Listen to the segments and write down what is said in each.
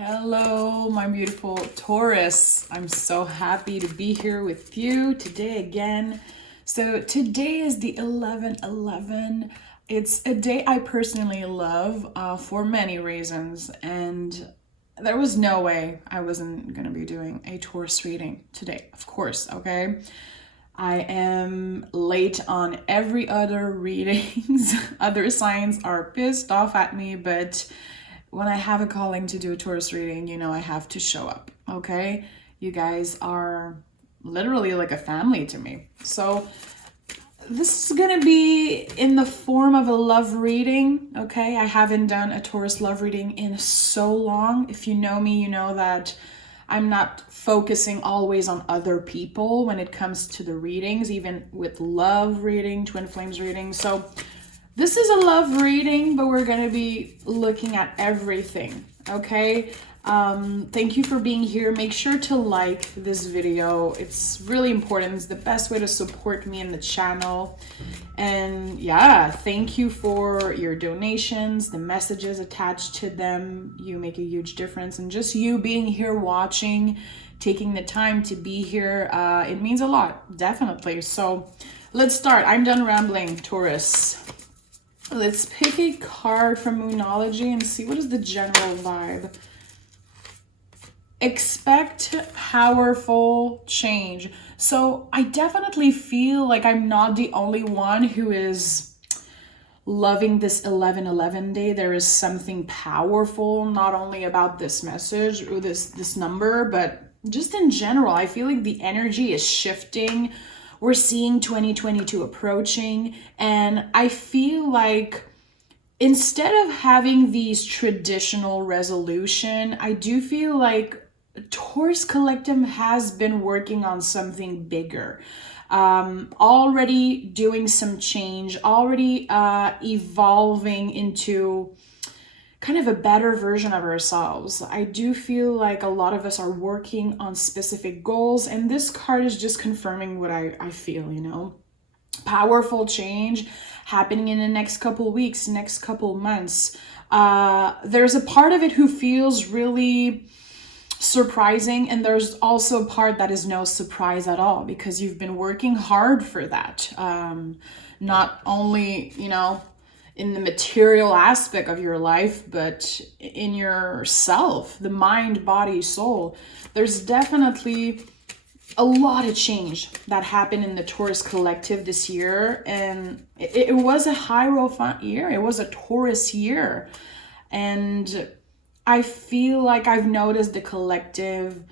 Hello, my beautiful Taurus. I'm so happy to be here with you today again. So today is the 11/11. It's a day I personally love for many reasons, and there was no way I wasn't going to be doing a Taurus reading today, of course, okay? I am late on every other readings. Other signs are pissed off at me, but when I have a calling to do a Taurus reading, I have to show up, okay? You guys are literally like a family to me. So this is gonna be in the form of a love reading, okay? I haven't done a Taurus love reading in so long. If you know me, you know that I'm not focusing always on other people when it comes to the readings, even with love reading, twin flames reading. So this is a love reading, but we're going to be looking at everything, okay? Thank you for being here. Make sure to like this video. It's really important. It's the best way to support me in the channel. And yeah, thank you for your donations, the messages attached to them. You make a huge difference. And just you being here watching, taking the time to be here, it means a lot, definitely. So let's start. I'm done rambling, Taurus. Let's pick a card from Moonology and see what is the general vibe. Expect powerful change. So I definitely feel like I'm not the only one who is loving this 11/11 day. There is something powerful, not only about this message or this number, but just in general. I feel like the energy is shifting. We're seeing 2022 approaching, and I feel like instead of having these traditional resolution, I do feel like Taurus Collective has been working on something bigger, already doing some change, already evolving into kind of a better version of ourselves. I do feel like a lot of us are working on specific goals, and this card is just confirming what I feel, Powerful change happening in the next couple weeks, next couple months. There's a part of it who feels really surprising, and there's also a part that is no surprise at all because you've been working hard for that. Not only, in the material aspect of your life, but in yourself, the mind, body, soul. There's definitely a lot of change that happened in the Taurus Collective this year, and it was a Hierophant year. It was a Taurus year, and I feel like I've noticed the collective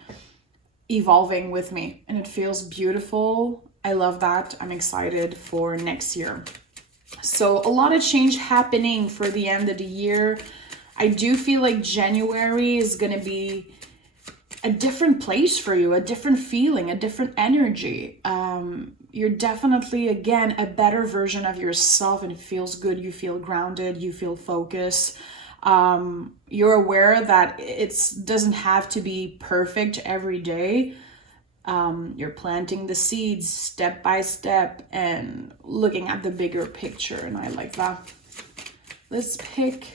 evolving with me, and it feels beautiful. I love that. I'm excited for next year. So a lot of change happening for the end of the year. I do feel like January is going to be a different place for you, a different feeling, a different energy. You're definitely, again, a better version of yourself, and it feels good. You feel grounded. You feel focused. You're aware that it doesn't have to be perfect every day. You're planting the seeds step by step and looking at the bigger picture, and I like that. Let's pick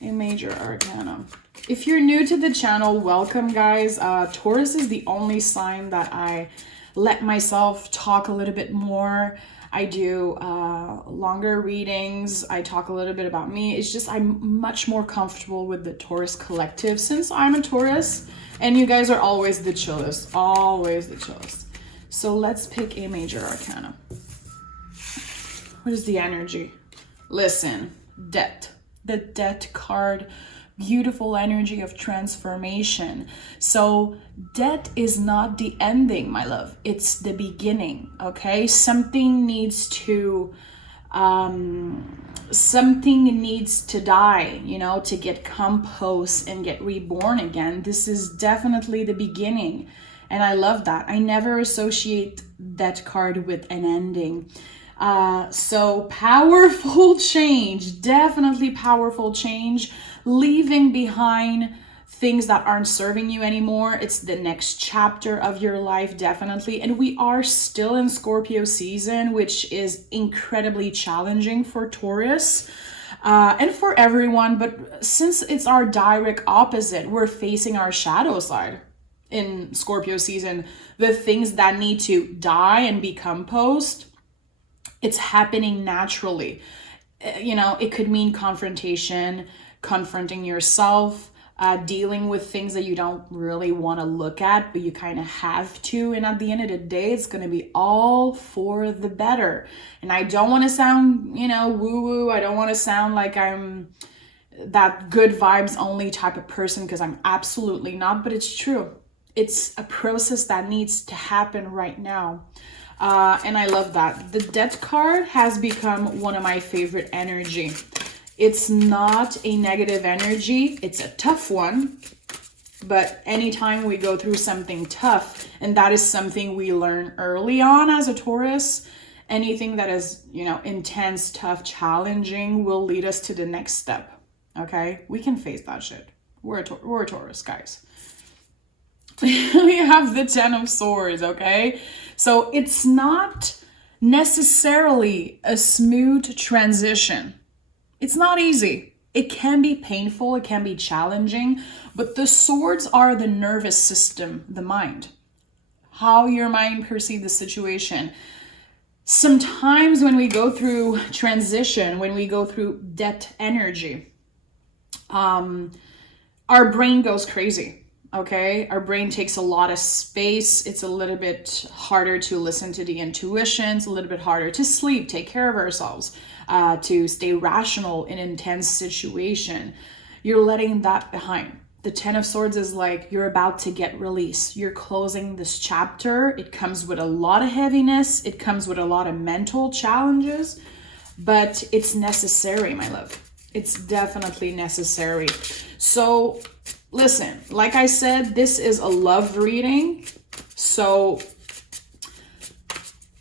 a major arcana. If you're new to the channel, welcome, guys. Taurus is the only sign that I let myself talk a little bit more. I do longer readings. I talk a little bit about me. It's just I'm much more comfortable with the Taurus Collective since I'm a Taurus, and you guys are always the chillest, always the chillest. So let's pick a major arcana. What is the energy? Listen, death. The death card. Beautiful energy of transformation. So death is not the ending, my love. It's the beginning, okay? Something needs to die, to get compost and get reborn again. This is definitely the beginning, and I love that. I never associate that card with an ending. So powerful change, definitely powerful change, leaving behind things that aren't serving you anymore. It's the next chapter of your life, definitely. And we are still in Scorpio season, which is incredibly challenging for Taurus. and for everyone. But since it's our direct opposite, we're facing our shadow side in Scorpio season. The things that need to die and be composed, it's happening naturally. It could mean confrontation, confronting yourself, dealing with things that you don't really want to look at, but you kind of have to. And at the end of the day, it's going to be all for the better. And I don't want to sound, woo-woo. I don't want to sound like I'm that good vibes only type of person, because I'm absolutely not, but it's true. It's a process that needs to happen right now. And I love that. The Death card has become one of my favorite energy. It's not a negative energy. It's a tough one. But anytime we go through something tough, and that is something we learn early on as a Taurus, anything that is, intense, tough, challenging will lead us to the next step. Okay? We can face that shit. We're a Taurus, guys. We have the 10 of Swords, okay? So it's not necessarily a smooth transition. It's not easy. It can be painful, it can be challenging, but the swords are the nervous system, the mind. How your mind perceives the situation. Sometimes when we go through transition, when we go through death energy, our brain goes crazy. Okay, our brain takes a lot of space. It's a little bit harder to listen to the intuitions, a little bit harder to sleep, take care of ourselves, to stay rational in intense situation. You're letting that behind. The 10 of Swords is like you're about to get release. You're closing this chapter. It comes with a lot of heaviness. It comes with a lot of mental challenges, but it's necessary, my love. It's definitely necessary. So listen, like I said, this is a love reading. So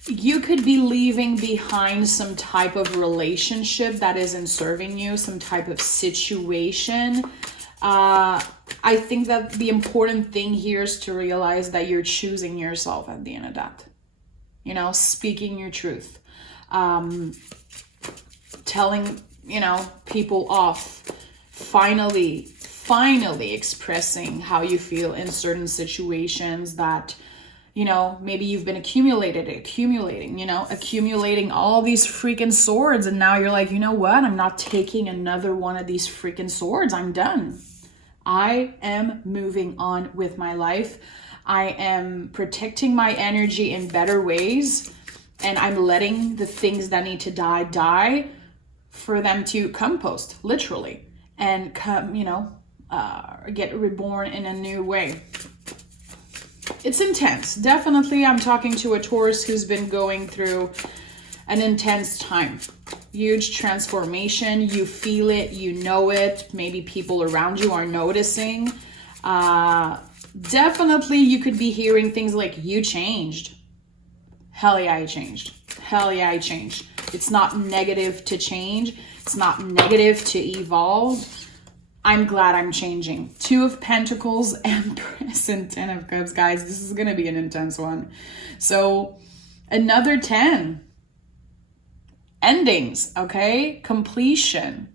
you could be leaving behind some type of relationship that isn't serving you, some type of situation. I think that the important thing here is to realize that you're choosing yourself at the end of that. Speaking your truth. Telling, people off. Finally expressing how you feel in certain situations that, maybe you've been accumulating all these freaking swords. And now you're like, you know what? I'm not taking another one of these freaking swords. I'm done. I am moving on with my life. I am protecting my energy in better ways. And I'm letting the things that need to die for them to compost, literally. And come, get reborn in a new way. It's intense. Definitely, I'm talking to a Taurus who's been going through an intense time. Huge transformation. You feel it, you know it. Maybe people around you are noticing. Definitely, you could be hearing things like, you changed. Hell yeah, I changed. Hell yeah, I changed. It's not negative to change. It's not negative to evolve. I'm glad I'm changing. 2 of Pentacles, Empress, and 10 of Cups. Guys, this is going to be an intense one. So, another 10. Endings, okay? Completion.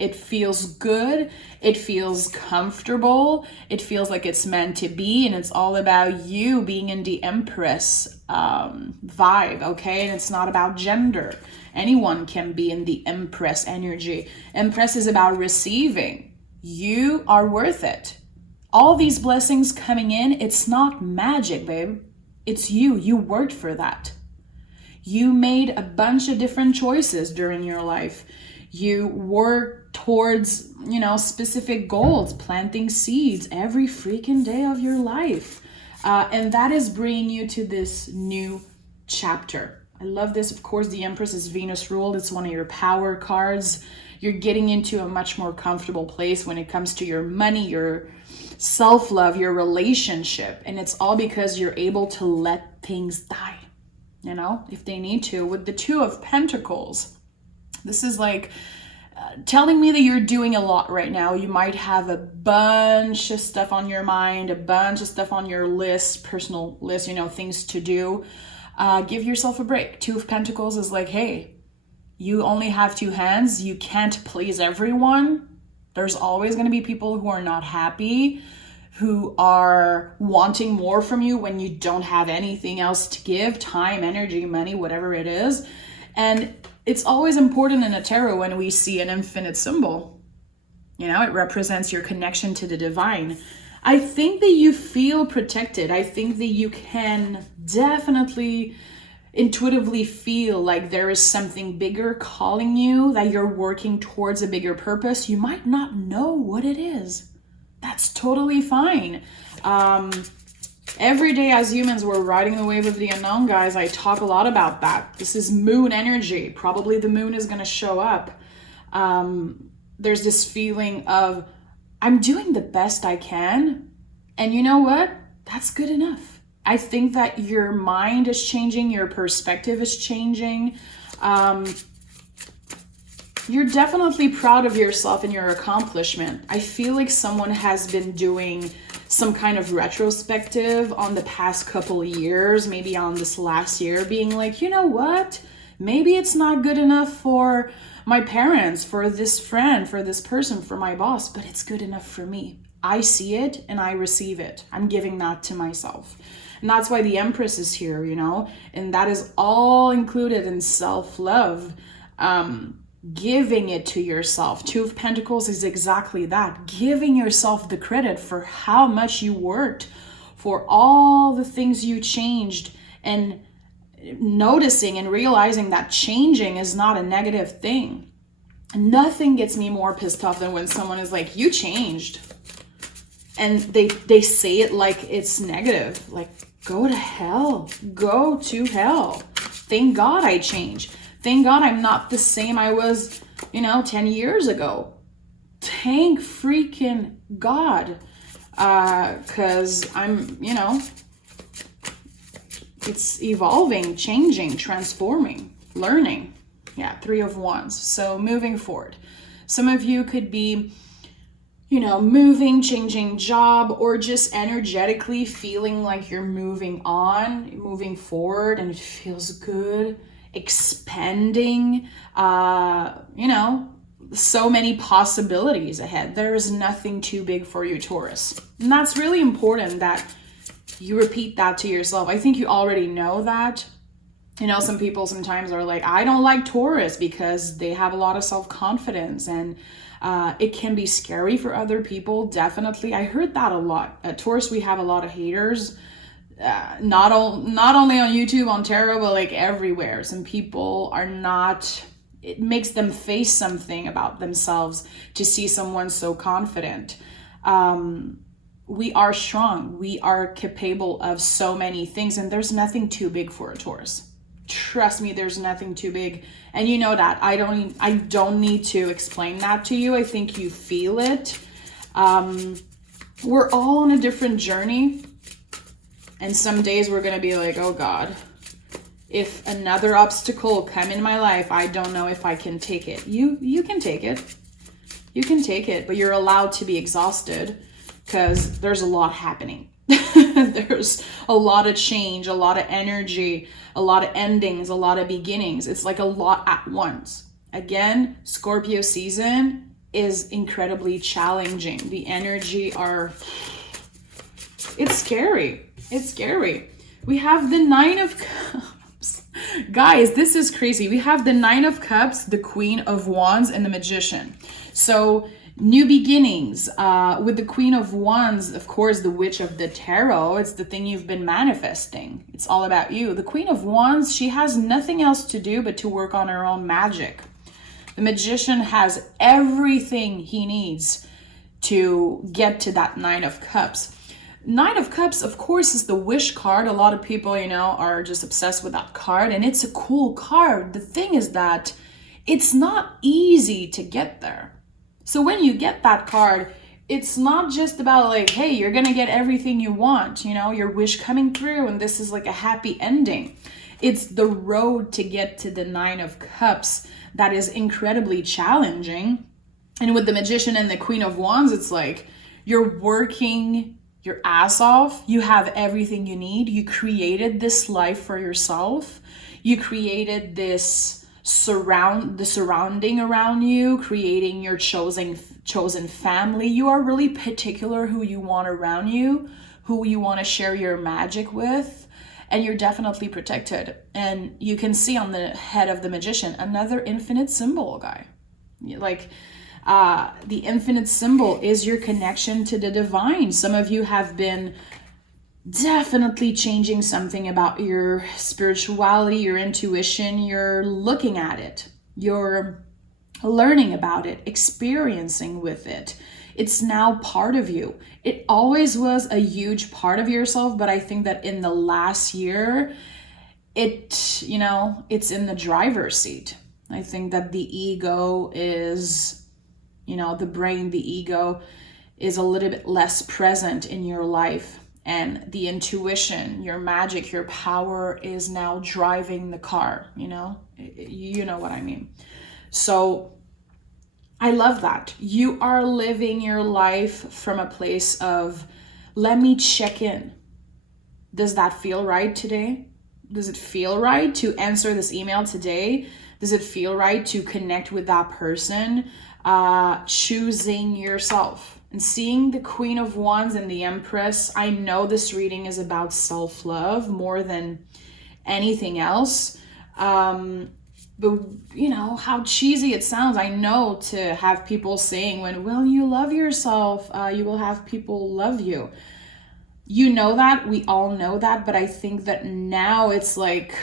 It feels good. It feels comfortable. It feels like it's meant to be. And it's all about you being in the Empress vibe, okay? And it's not about gender. Anyone can be in the Empress energy. Empress is about receiving. You are worth it. All these blessings coming in, it's not magic, babe. It's you. You worked for that. You made a bunch of different choices during your life. You work towards, specific goals, planting seeds every freaking day of your life. And that is bringing you to this new chapter. I love this. Of course, the Empress is Venus ruled. It's one of your power cards. You're getting into a much more comfortable place when it comes to your money, your self-love, your relationship. And it's all because you're able to let things die, if they need to. With the 2 of Pentacles, this is like telling me that you're doing a lot right now. You might have a bunch of stuff on your mind, a bunch of stuff on your list, personal list, things to do. Give yourself a break. 2 of Pentacles is like, hey, You only have two hands. You can't please everyone. There's always going to be people who are not happy, who are wanting more from you when you don't have anything else to give, time, energy, money, whatever it is. And it's always important in a tarot when we see an infinite symbol. You know, it represents your connection to the divine. I think that you feel protected. I think that you can definitely intuitively feel like there is something bigger calling you, that you're working towards a bigger purpose. You might not know what it is. That's totally fine. Every day as humans, we're riding the wave of the unknown, guys. I talk a lot about that. This is moon energy. Probably the moon is going to show up. There's this feeling of, I'm doing the best I can. And you know what? That's good enough. I think that your mind is changing. Your perspective is changing. You're definitely proud of yourself and your accomplishment. I feel like someone has been doing some kind of retrospective on the past couple of years, maybe on this last year, being like, you know what? Maybe it's not good enough for my parents, for this friend, for this person, for my boss, but it's good enough for me. I see it and I receive it. I'm giving that to myself. And that's why the Empress is here, you know, and that is all included in self-love. Giving it to yourself. Two of Pentacles is exactly that. Giving yourself the credit for how much you worked, for all the things you changed, and noticing and realizing that changing is not a negative thing. Nothing gets me more pissed off than when someone is like, you changed. And they say it like it's negative. Like, go to hell. Go to hell. Thank God I changed. Thank God I'm not the same I was, 10 years ago. Thank freaking God. Because I'm, it's evolving, changing, transforming, learning. Yeah, 3 of Wands. So moving forward. Some of you could be, moving, changing job, or just energetically feeling like you're moving on, moving forward, and it feels good. Expanding, so many possibilities ahead. There is nothing too big for you, Taurus. And that's really important that you repeat that to yourself. I think you already know that. Some people sometimes are like, I don't like Taurus because they have a lot of self-confidence, and it can be scary for other people. Definitely. I heard that a lot. At Taurus, we have a lot of haters. Not only on YouTube, on tarot, but like everywhere. Some people are not, it makes them face something about themselves to see someone so confident. We are strong. We are capable of so many things, and there's nothing too big for a Taurus. Trust me, there's nothing too big. And you know that. I don't need to explain that to you. I think you feel it. We're all on a different journey. And some days we're going to be like, oh God, if another obstacle come in my life, I don't know if I can take it. You can take it. You can take it, but you're allowed to be exhausted because there's a lot happening. There's a lot of change, a lot of energy, a lot of endings, a lot of beginnings. It's like a lot at once. Again, Scorpio season is incredibly challenging. The energy it's scary. It's scary. We have the 9 of Cups. Guys, this is crazy. We have the 9 of Cups, the Queen of Wands, and the Magician. So new beginnings. With the Queen of Wands, of course, the Witch of the Tarot. It's the thing you've been manifesting. It's all about you. The Queen of Wands, she has nothing else to do but to work on her own magic. The Magician has everything he needs to get to that 9 of Cups. 9 of Cups, of course, is the wish card. A lot of people, are just obsessed with that card, and it's a cool card. The thing is that it's not easy to get there. So when you get that card, it's not just about like, hey, you're going to get everything you want, your wish coming through, and this is like a happy ending. It's the road to get to the 9 of Cups that is incredibly challenging. And with the Magician and the Queen of Wands, it's like you're working your ass off. You have everything you need. You created this life for yourself. You created this surrounding around you, creating your chosen family. You are really particular who you want around you, who you want to share your magic with, and you're definitely protected. And you can see on the head of the magician another infinite symbol, guy. Like the infinite symbol is your connection to the divine. Some of you have been definitely changing something about your spirituality, your intuition. You're looking at it, you're learning about it, experiencing with it. It's now part of you. It always was a huge part of yourself, but I think that in the last year, it's in the driver's seat. I think that the ego is, the brain, the ego is a little bit less present in your life. And the intuition, your magic, your power is now driving the car, you know what I mean. So I love that. You are living your life from a place of, let me check in. Does that feel right today? Does it feel right to answer this email today? Does it feel right to connect with that person? Choosing yourself. And seeing the Queen of Wands and the Empress, I know this reading is about self-love more than anything else. But how cheesy it sounds. I know to have people saying, when will you love yourself? You will have people love you. You know that, we all know that, but I think that now it's like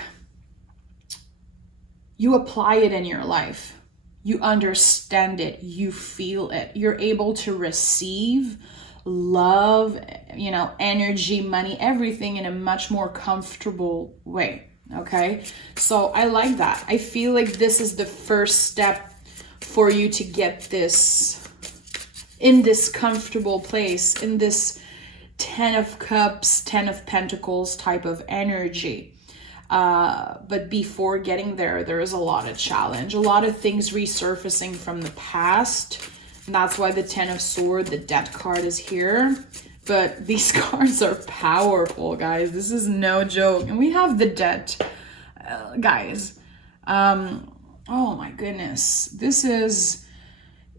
you apply it in your life. You understand it, you feel it. You're able to receive love, energy, money, everything in a much more comfortable way. Okay? So I like that. I feel like this is the first step for you to get this in this comfortable place, in this 10 of Cups, 10 of Pentacles type of energy. But before getting there, there is a lot of challenge, a lot of things resurfacing from the past. And that's why the 10 of Swords, the Death card, is here. But these cards are powerful, guys. This is no joke. And we have the Death, guys. Oh my goodness. This is,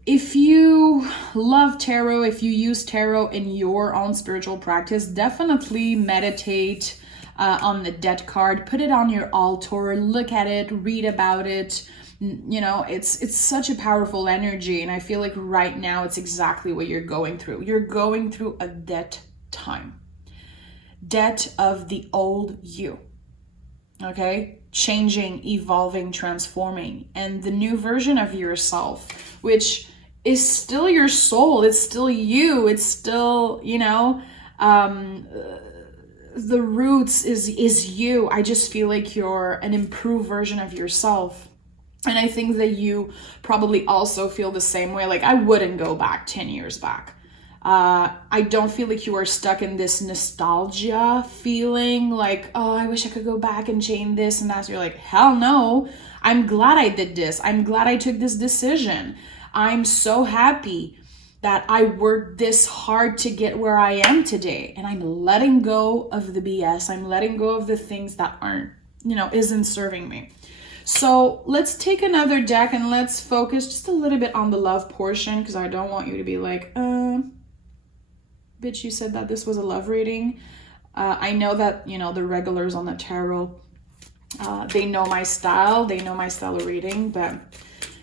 if you love tarot, if you use tarot in your own spiritual practice, definitely meditate on the Death card. Put it on your altar, look at it, read about it. It's such a powerful energy, and I feel like right now it's exactly what you're going through. You're going through a death time. Death of the old you. Okay? Changing, evolving, transforming, and the new version of yourself, which is still your soul, it's still you, it's still, the roots is you. I just feel like you're an improved version of yourself. And I think that you probably also feel the same way. Like, I wouldn't go back 10 years back. I don't feel like you are stuck in this nostalgia feeling like, oh, I wish I could go back and change this and that. You're like, hell no. I'm glad I did this. I'm glad I took this decision. I'm so happy that I worked this hard to get where I am today. And I'm letting go of the BS. I'm letting go of the things that aren't, isn't serving me. So let's take another deck and let's focus just a little bit on the love portion, because I don't want you to be like, bitch, you said that this was a love reading. I know that, the regulars on the tarot, they know my style. They know my style of reading, but...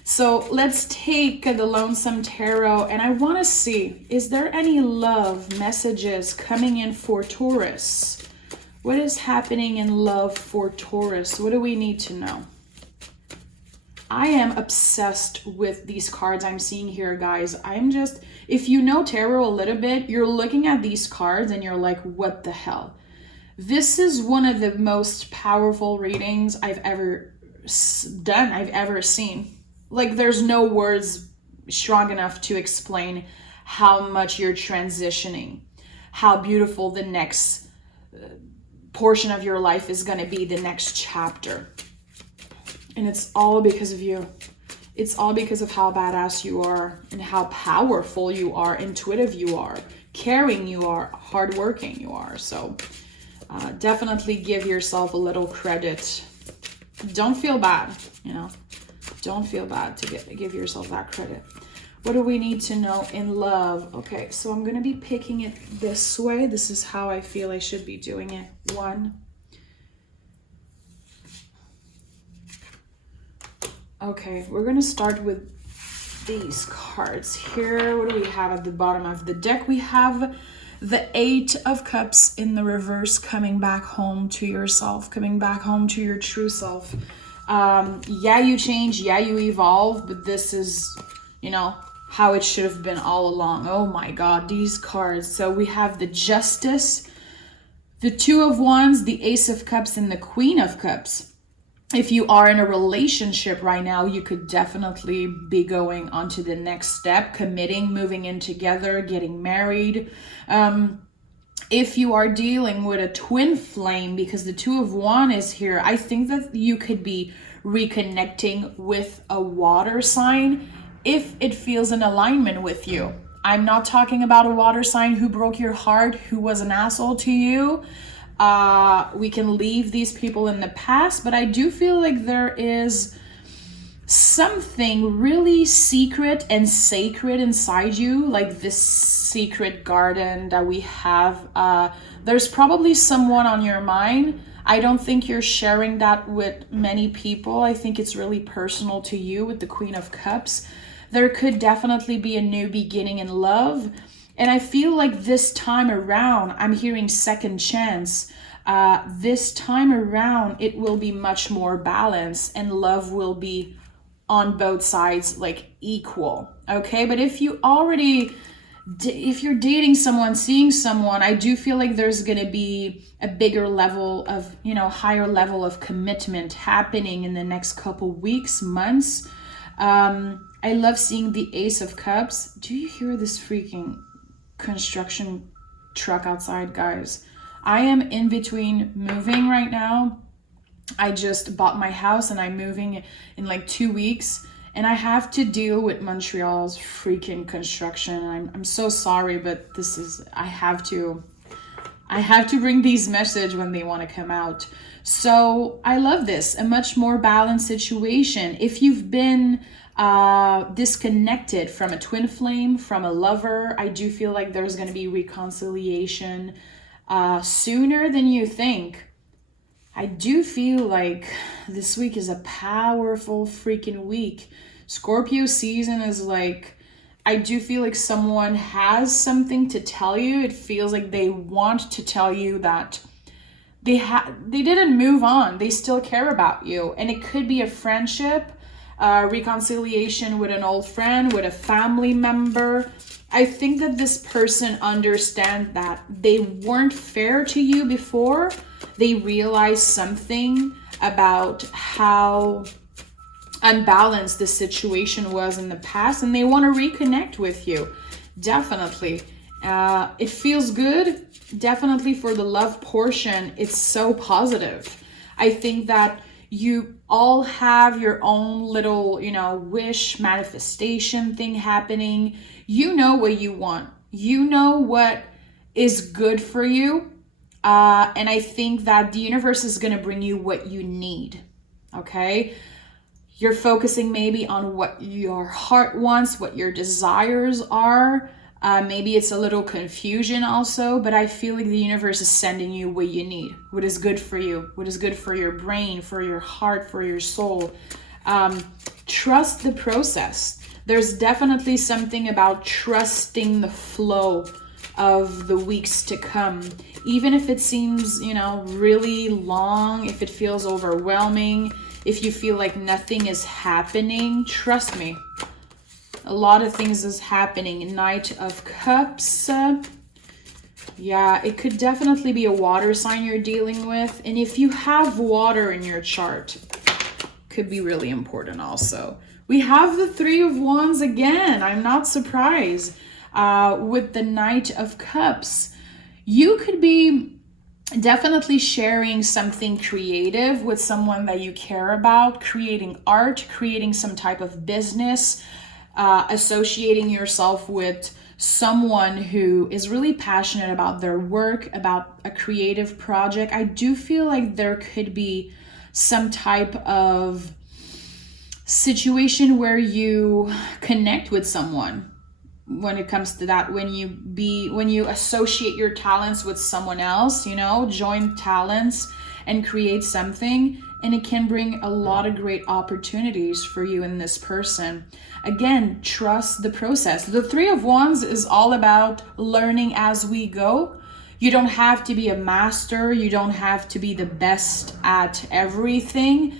So let's take the Lonesome Tarot, and I want to see, is there any love messages coming in for Taurus? What is happening in love for Taurus? What do we need to know? I am obsessed with these cards I'm seeing here, guys. If you know tarot a little bit, you're looking at these cards and you're like, what the hell? This is one of the most powerful readings I've ever done, I've ever seen. Like, there's no words strong enough to explain how much you're transitioning, how beautiful the next portion of your life is going to be, the next chapter. And it's all because of you. It's all because of how badass you are and how powerful you are, intuitive you are, caring you are, hardworking you are. So definitely give yourself a little credit Don't feel bad, you know. Don't feel bad to give yourself that credit. What do we need to know in love? Okay, so I'm going to be picking it this way. This is how I feel I should be doing it. 1. Okay, we're going to start with these cards here. What do we have at the bottom of the deck? We have the 8 of Cups in the reverse, coming back home to yourself, coming back home to your true self. Yeah, you change, yeah, you evolve, but this is, you know, how it should have been all along. Oh my God, these cards. So we have the Justice, the 2 of Wands, the Ace of Cups, and the Queen of Cups. If you are in a relationship right now, you could definitely be going on to the next step, committing, moving in together, getting married. If you are dealing with a twin flame, because the 2 of Wands is here, I think that you could be reconnecting with a water sign if it feels in alignment with you. I'm not talking about a water sign who broke your heart, who was an asshole to you. We can leave these people in the past, but I do feel like there is something really secret and sacred inside you, like this secret garden that we have. There's probably someone on your mind. I don't think you're sharing that with many people. I think it's really personal to you with the Queen of Cups. There could definitely be a new beginning in love. And I feel like this time around, I'm hearing second chance. This time around, it will be much more balanced and love will be on both sides, like equal. Okay, but if you're dating someone, seeing someone, I do feel like there's going to be a bigger level of, you know, higher level of commitment happening in the next couple weeks, months. I love seeing the Ace of Cups. Do you hear this freaking construction truck outside, guys? I am in between moving right now. I just bought my house and I'm moving in like 2 weeks, and I have to deal with Montreal's freaking construction. I'm so sorry, but this is, I have to bring these messages when they want to come out. So I love this, a much more balanced situation. If you've been disconnected from a twin flame, from a lover, I do feel like there's going to be reconciliation sooner than you think. I do feel like this week is a powerful freaking week. Scorpio season is like, I do feel like someone has something to tell you. It feels like they want to tell you that they didn't move on. They still care about you. And it could be a friendship, reconciliation with an old friend, with a family member. I think that this person understands that they weren't fair to you before. They realized something about how unbalanced the situation was in the past, and they want to reconnect with you. Definitely. It feels good. Definitely for the love portion, it's so positive. I think that you all have your own little, you know, wish manifestation thing happening. You know what you want. You know what is good for you. And I think that the universe is going to bring you what you need. Okay? You're focusing maybe on what your heart wants, what your desires are. Maybe it's a little confusion also, but I feel like the universe is sending you what you need, what is good for you, what is good for your brain, for your heart, for your soul. Trust the process. There's definitely something about trusting the flow of the weeks to come. Even if it seems, you know, really long, if it feels overwhelming, if you feel like nothing is happening, trust me. A lot of things is happening. Knight of Cups. Yeah, it could definitely be a water sign you're dealing with. And if you have water in your chart, could be really important also. We have the 3 of Wands again. I'm not surprised. With the Knight of Cups. You could be definitely sharing something creative with someone that you care about, creating art, creating some type of business, associating yourself with someone who is really passionate about their work, about a creative project. I do feel like there could be some type of situation where you connect with someone. When it comes to that, when you associate your talents with someone else, you know, join talents and create something, and it can bring a lot of great opportunities for you and this person. Again, trust the process. The Three of Wands is all about learning as we go. You don't have to be a master, you don't have to be the best at everything.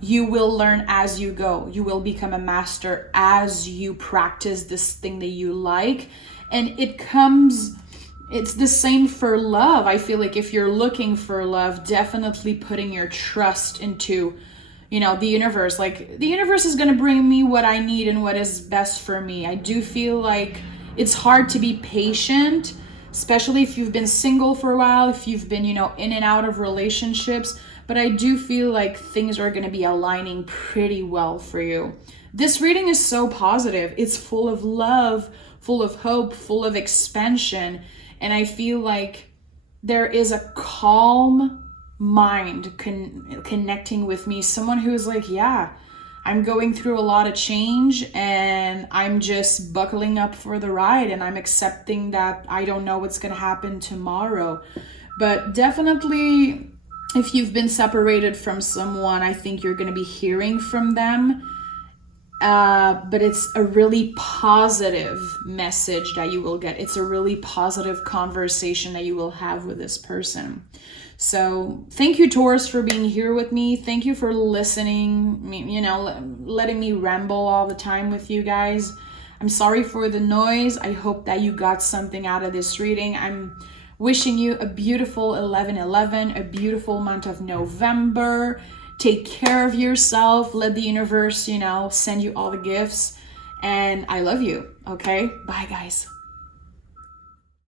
You will learn as you go. You will become a master as you practice this thing that you like. And it's the same for love. I feel like if you're looking for love, definitely putting your trust into, you know, the universe. Like, the universe is going to bring me what I need and what is best for me. I do feel like it's hard to be patient, especially if you've been single for a while, if you've been, you know, in and out of relationships. But I do feel like things are going to be aligning pretty well for you. This reading is so positive. It's full of love, full of hope, full of expansion. And I feel like there is a calm mind connecting with me. Someone who is like, yeah, I'm going through a lot of change and I'm just buckling up for the ride, and I'm accepting that I don't know what's going to happen tomorrow. But definitely, if you've been separated from someone, I think you're going to be hearing from them. But it's a really positive message that you will get. It's a really positive conversation that you will have with this person. So thank you, Taurus, for being here with me. Thank you for listening, you know, letting me ramble all the time with you guys. I'm sorry for the noise. I hope that you got something out of this reading. I'm wishing you a beautiful 11/11, a beautiful month of November. Take care of yourself. Let the universe, you know, send you all the gifts. And I love you. Okay? Bye, guys.